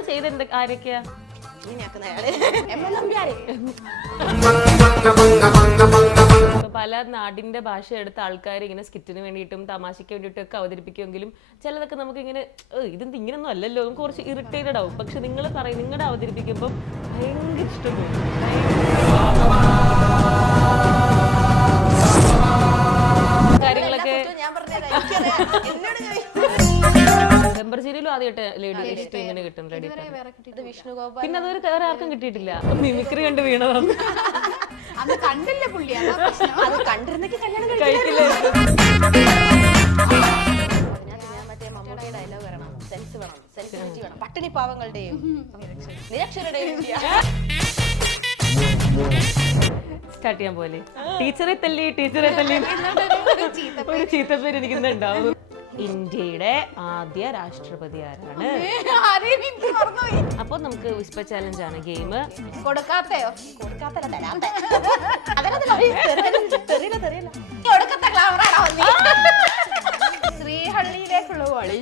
സാധാരണ ചെയ്ത ആരൊക്കെയാ? പല നാടിന്റെ ഭാഷ എടുത്ത ആൾക്കാർ ഇങ്ങനെ സ്കിറ്റിന് വേണ്ടിയിട്ടും തമാശയ്ക്ക് വേണ്ടിയിട്ടും ഒക്കെ അവതരിപ്പിക്കുമെങ്കിലും ചിലതൊക്കെ നമുക്ക് ഇങ്ങനെ ഇതെന്ത് ഇങ്ങനൊന്നും അല്ലല്ലോ, നമുക്ക് കുറച്ച് ഇറിറ്റേറ്റഡ് ആവും. പക്ഷെ നിങ്ങൾ പറയും നിങ്ങളുടെ അവതരിപ്പിക്കുമ്പോൾ ഭയങ്കര ഇഷ്ടം തോന്നും. കാര്യങ്ങളൊക്കെ ആദ്യമായിട്ട് ലേഡി സ്ട്രീമിന് കിട്ടും. പിന്നെ അതൊരു വേറെ ആർക്കും കിട്ടിയിട്ടില്ല. മിമിക്രി കണ്ട് വീണതാണ്. കഴിക്കില്ല. പട്ടിണി പാവങ്ങളുടെയും നിരക്ഷരയുടെയും സ്റ്റാർട്ട് ചെയ്യാൻ പോലെ ടീച്ചറെ തല്ലി ഒരു ചീത്തപ്പേര് എനിക്കുന്നുണ്ടാവും. ഇന്ത്യയുടെ ആദ്യ രാഷ്ട്രപതി ആരാണ്? അപ്പൊ നമുക്ക് വിസ്പർ ചാലഞ്ച് ആണ് ഗെയിം. ശ്രീഹള്ളിയിലേക്കുള്ള വഴി